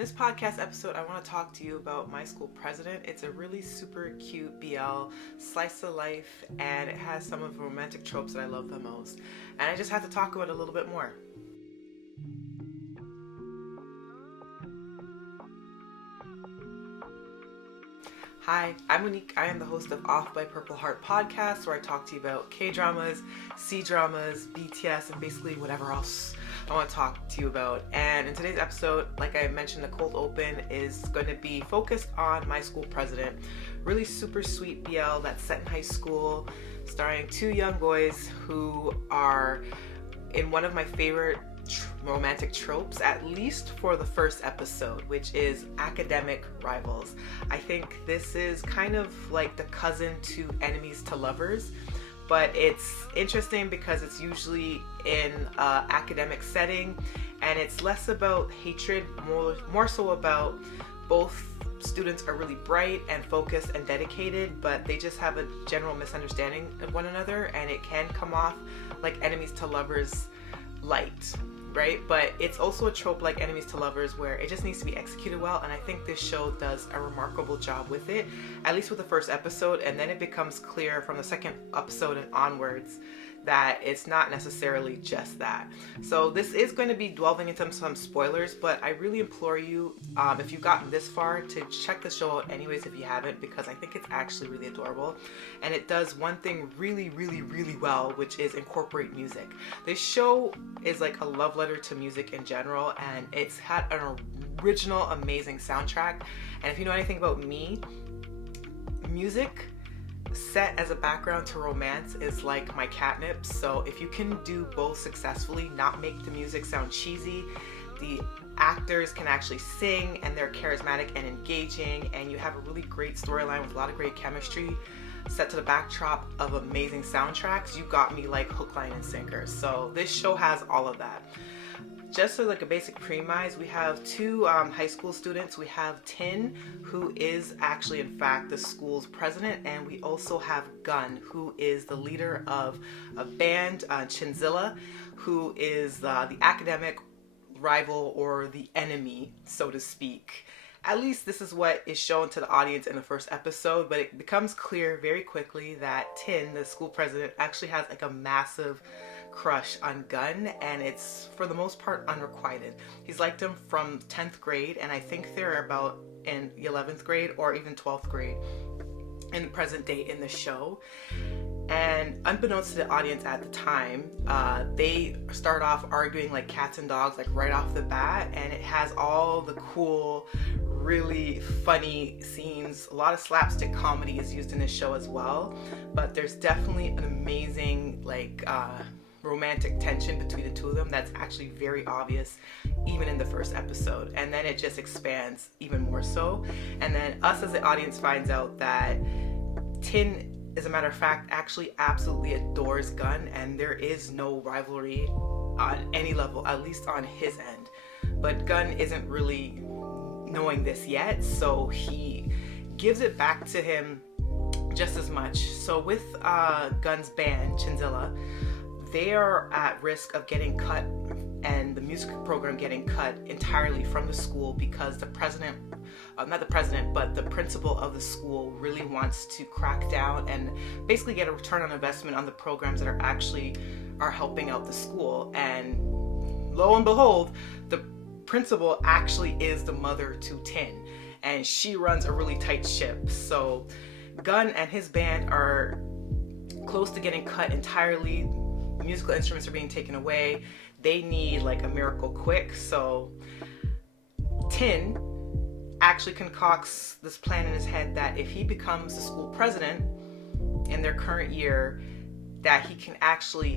This podcast episode, I want to talk to you about my school president. It's a really super cute BL, slice of life, and it has some of the romantic tropes that I love the most. And I just have to talk about it a little bit more. Hi, I'm Monique. I am the host of Off by Purple Heart podcast, where I talk to you about K-dramas, C-dramas, BTS, and basically whatever else I want to talk to you about. And in today's episode, like I mentioned, the cold open is going to be focused on my school president. Really super sweet BL that's set in high school, starring two young boys who are in one of my favorite romantic tropes, at least for the first episode, which is academic rivals. I think this is kind of like the cousin to enemies to lovers, but it's interesting because it's usually in an academic setting, and it's less about hatred, more so about both students are really bright and focused and dedicated, but they just have a general misunderstanding of one another, and it can come off like enemies to lovers light, right? But it's also a trope like enemies to lovers where it just needs to be executed well, and I think this show does a remarkable job with it, at least with the first episode, and then it becomes clear from the second episode and onwards that it's not necessarily just that. So this is going to be delving into some spoilers, but I really implore you, if you've gotten this far, to check the show out anyways if you haven't, because I think it's actually really adorable, and it does one thing really well, which is incorporate music. This show is like a love letter to music in general, and it's had an original amazing soundtrack. And if you know anything about me, music set as a background to romance is like my catnip. So if you can do both successfully, not make the music sound cheesy, the actors can actually sing, and they're charismatic and engaging, and you have a really great storyline with a lot of great chemistry set to the backdrop of amazing soundtracks, you got me like hook, line, and sinker. So this show has all of that. Just so like a basic premise, we have two high school students. We have Tin, who is actually in fact the school's president, and we also have Gun, who is the leader of a band, Chinzilla, who is the academic rival or the enemy, so to speak. At least this is what is shown to the audience in the first episode, but it becomes clear very quickly that Tin, the school president, actually has like a massive crush on Gun, and it's for the most part unrequited. He's liked him from 10th grade, and I think they're about in 11th grade or even 12th grade in the present day in the show. And unbeknownst to the audience at the time, they start off arguing like cats and dogs, like right off the bat, and it has all the cool, really funny scenes. A lot of slapstick comedy is used in this show as well, but there's definitely an amazing like romantic tension between the two of them that's actually very obvious even in the first episode, and then it just expands even more so. And then us as the audience finds out that Tin, as a matter of fact, actually absolutely adores Gun, and there is no rivalry on any level, at least on his end. But Gun isn't really knowing this yet, so he gives it back to him just as much. So with Gun's band, Chinzilla, they are at risk of getting cut, and the music program getting cut entirely from the school because the president, not the president, but the principal of the school really wants to crack down and basically get a return on investment on the programs that are helping out the school. And lo and behold, the principal actually is the mother to Tin, and she runs a really tight ship. So Gun and his band are close to getting cut entirely. Musical instruments are being taken away. They need like a miracle quick. So Tin actually concocts this plan in his head that if he becomes the school president in their current year, that he can actually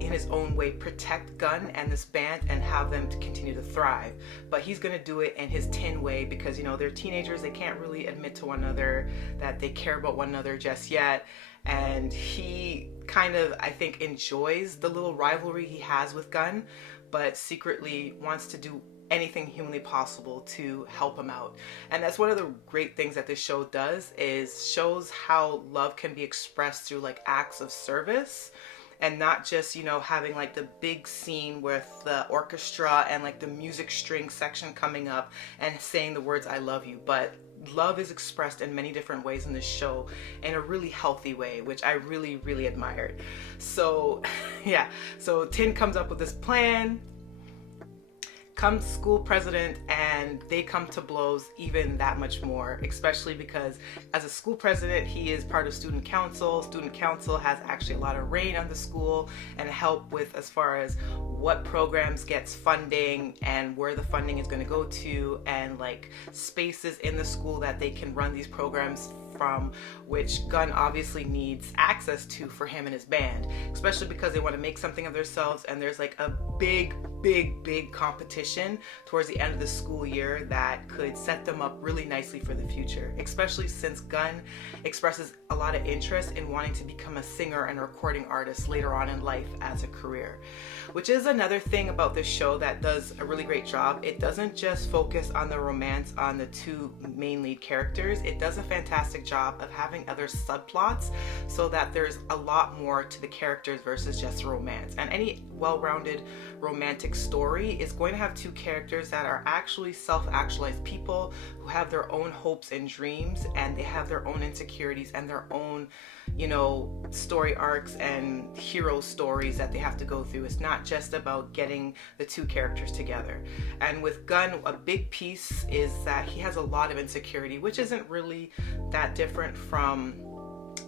in his own way protect Gun and this band and have them to continue to thrive. But he's going to do it in his Tin way because, you know, they're teenagers. They can't really admit to one another that they care about one another just yet. And he kind of, I think, enjoys the little rivalry he has with Gun, but secretly wants to do anything humanly possible to help him out. And that's one of the great things that this show does, is shows how love can be expressed through like acts of service and not just, you know, having like the big scene with the orchestra and like the music string section coming up and saying the words "I love you," but love is expressed in many different ways in this show in a really healthy way, which I really, really admired. So yeah, so Tin comes up with this plan, comes school president, and they come to blows even that much more, especially because as a school president, he is part of student council. Student council has actually a lot of reign on the school and help with as far as what programs gets funding and where the funding is going to go to, and like spaces in the school that they can run these programs from, which Gunn obviously needs access to for him and his band, especially because they want to make something of themselves, and there's like a big competition towards the end of the school year that could set them up really nicely for the future, especially since Gunn expresses a lot of interest in wanting to become a singer and a recording artist later on in life as a career, which is another thing about this show that does a really great job. It doesn't just focus on the romance on the two main lead characters. It does a fantastic job of having other subplots so that there's a lot more to the characters versus just romance. And any well-rounded romantic story is going to have two characters that are actually self-actualized people who have their own hopes and dreams, and they have their own insecurities and their own, you know, story arcs and hero stories that they have to go through. It's not just about getting the two characters together. And with Gunn, a big piece is that he has a lot of insecurity, which isn't really that different from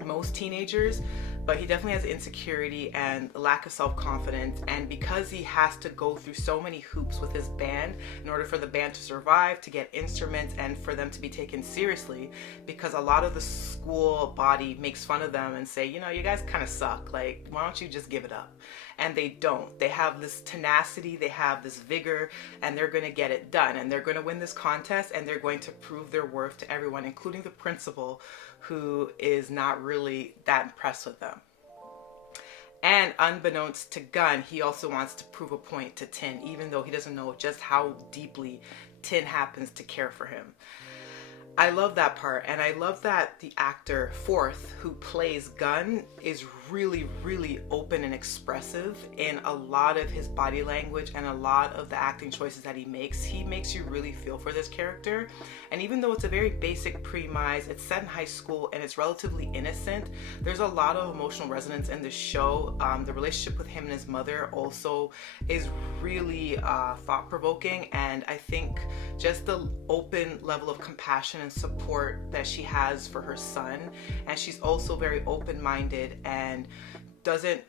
most teenagers, but he definitely has insecurity and lack of self-confidence. And because he has to go through so many hoops with his band in order for the band to survive, to get instruments, and for them to be taken seriously, because a lot of the school body makes fun of them and say, you know, you guys kind of suck, like, why don't you just give it up? And they don't. They have this tenacity, they have this vigor, and they're going to get it done, and they're going to win this contest, and they're going to prove their worth to everyone, including the principal, who is not really that impressed with them. And unbeknownst to Gunn, he also wants to prove a point to Tin, even though he doesn't know just how deeply Tin happens to care for him. I love that part, and I love that the actor Forth, who plays Gunn, is really, really open and expressive in a lot of his body language and a lot of the acting choices that he makes. He makes you really feel for this character, and even though it's a very basic premise, it's set in high school and it's relatively innocent, there's a lot of emotional resonance in the show. The relationship with him and his mother also is really thought-provoking, and I think just the open level of compassion and support that she has for her son, and she's also very open-minded and doesn't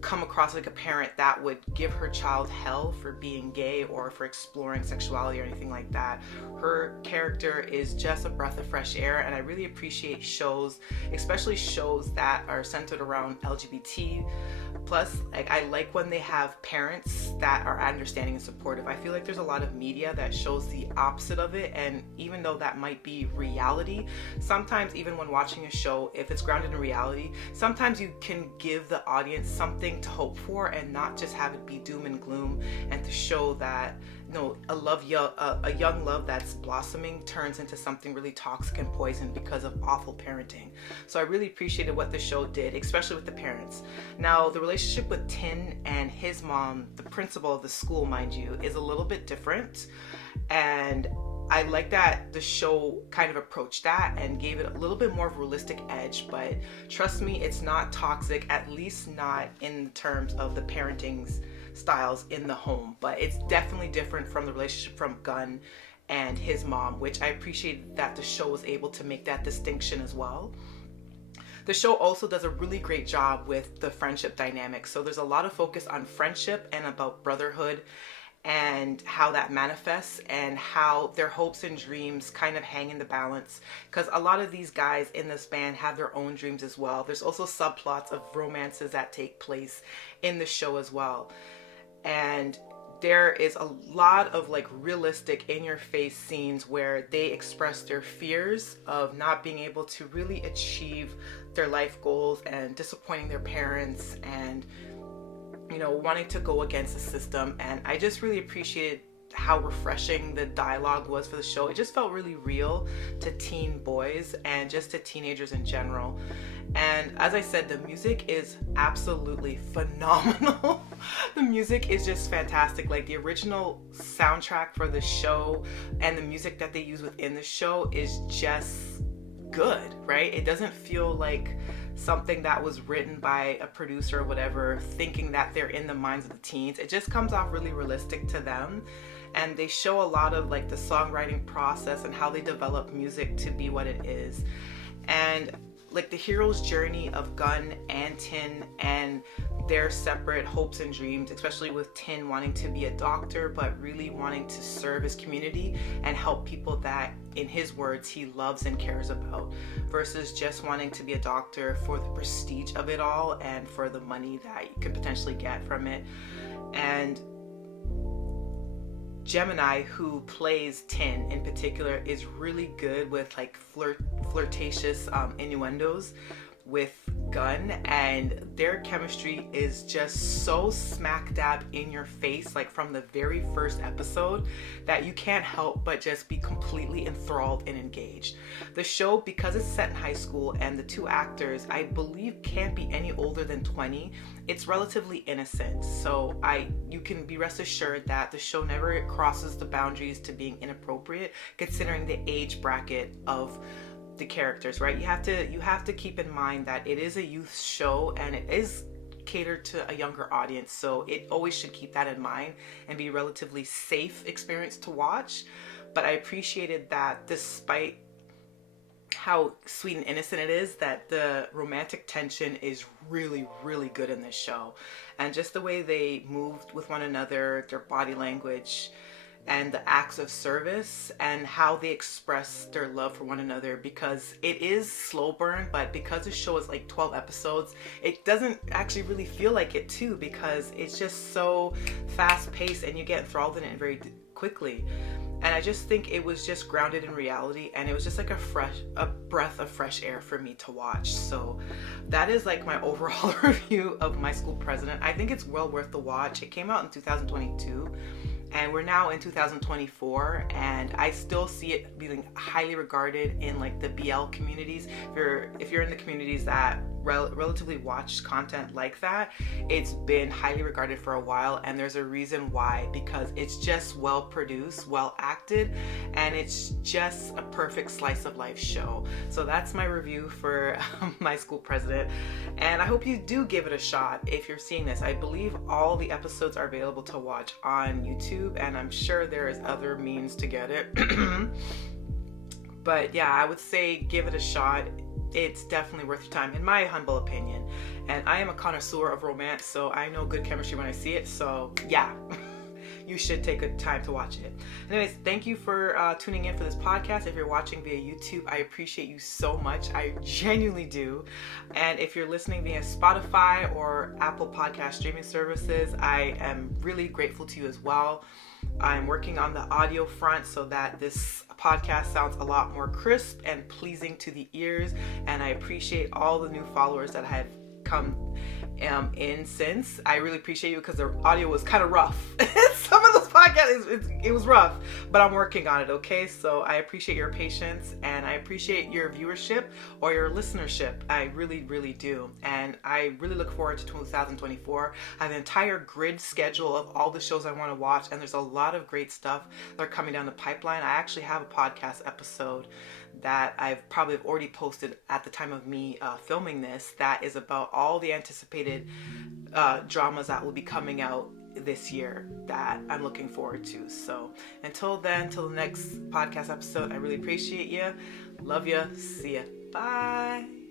come across like a parent that would give her child hell for being gay or for exploring sexuality or anything like that. Her character is just a breath of fresh air, and I really appreciate shows, especially shows that are centered around LGBT plus. Like, I like when they have parents that are understanding and supportive. I feel like there's a lot of media that shows the opposite of it, and even though that might be reality, sometimes even when watching a show, if it's grounded in reality, sometimes you can give the audience something to hope for and not just have it be doom and gloom, and to show that, you know, a young love that's blossoming turns into something really toxic and poison because of awful parenting. So I really appreciated what the show did, especially with the parents. Now, the relationship with Tin and his mom, the principal of the school, mind you, is a little bit different, and I like that the show kind of approached that and gave it a little bit more of a realistic edge. But trust me, it's not toxic, at least not in terms of the parenting styles in the home. But it's definitely different from the relationship from Gunn and his mom, which I appreciate that the show was able to make that distinction as well. The show also does a really great job with the friendship dynamics. So there's a lot of focus on friendship and about brotherhood and how that manifests and how their hopes and dreams kind of hang in the balance, because a lot of these guys in this band have their own dreams as well. There's also subplots of romances that take place in the show as well, and there is a lot of like realistic in-your-face scenes where they express their fears of not being able to really achieve their life goals and disappointing their parents and, you know, wanting to go against the system. And I just really appreciated how refreshing the dialogue was for the show. It just felt really real to teen boys and just to teenagers in general. And as I said, the music is absolutely phenomenal. The music is just fantastic. Like the original soundtrack for the show and the music that they use within the show is just good, right? It doesn't feel like something that was written by a producer or whatever, thinking that they're in the minds of the teens. It just comes off really realistic to them. And they show a lot of like the songwriting process and how they develop music to be what it is. And like the hero's journey of Gun and Tin and their separate hopes and dreams, especially with Tin wanting to be a doctor, but really wanting to serve his community and help people that, in his words, he loves and cares about, versus just wanting to be a doctor for the prestige of it all and for the money that you could potentially get from it. And Gemini, who plays Tin in particular, is really good with like flirtatious innuendos with Gun, and their chemistry is just so smack dab in your face, like from the very first episode, that you can't help but just be completely enthralled and engaged. The show, because it's set in high school and the two actors, I believe, can't be any older than 20, it's relatively innocent. So you can be rest assured that the show never crosses the boundaries to being inappropriate, considering the age bracket of the characters, right? You have to keep in mind that it is a youth show and it is catered to a younger audience, so it always should keep that in mind and be a relatively safe experience to watch. But I appreciated that despite how sweet and innocent it is, that the romantic tension is really, really good in this show. And just the way they moved with one another, their body language, and the acts of service, and how they express their love for one another, because it is slow burn, but because the show is like 12 episodes, it doesn't actually really feel like it too, because it's just so fast paced and you get enthralled in it very quickly. And I just think it was just grounded in reality, and it was just like a breath of fresh air for me to watch. So that is like my overall review of My School President. I think it's well worth the watch. It came out in 2022. And we're now in 2024, and I still see it being highly regarded in like the BL communities. If you're in the communities that relatively watch content like that, it's been highly regarded for a while, and there's a reason why, because it's just well produced, well acted, and it's just a perfect slice of life show. So that's my review for My School President, and I hope you do give it a shot if you're seeing this. I believe all the episodes are available to watch on YouTube, and I'm sure there is other means to get it. But yeah, I would say give it a shot. It's definitely worth your time, in my humble opinion. And I am a connoisseur of romance, so I know good chemistry when I see it. So yeah, you should take a time to watch it. Anyways, thank you for tuning in for this podcast. If you're watching via YouTube, I appreciate you so much. I genuinely do. And if you're listening via Spotify or Apple Podcast streaming services, I am really grateful to you as well. I'm working on the audio front so that this podcast sounds a lot more crisp and pleasing to the ears, and I appreciate all the new followers that have come in since. I really appreciate you, because the audio was kind of rough. Some of those podcasts, it was rough, but I'm working on it, okay? So I appreciate your patience, and I appreciate your viewership or your listenership. I really, really do. And I really look forward to 2024. I have an entire grid schedule of all the shows I want to watch, and there's a lot of great stuff that are coming down the pipeline. I actually have a podcast episode that I've probably already posted at the time of me filming this, that is about all the anticipated dramas that will be coming out this year that I'm looking forward to. So until then, till the next podcast episode, I really appreciate you. Love you. See ya. Bye.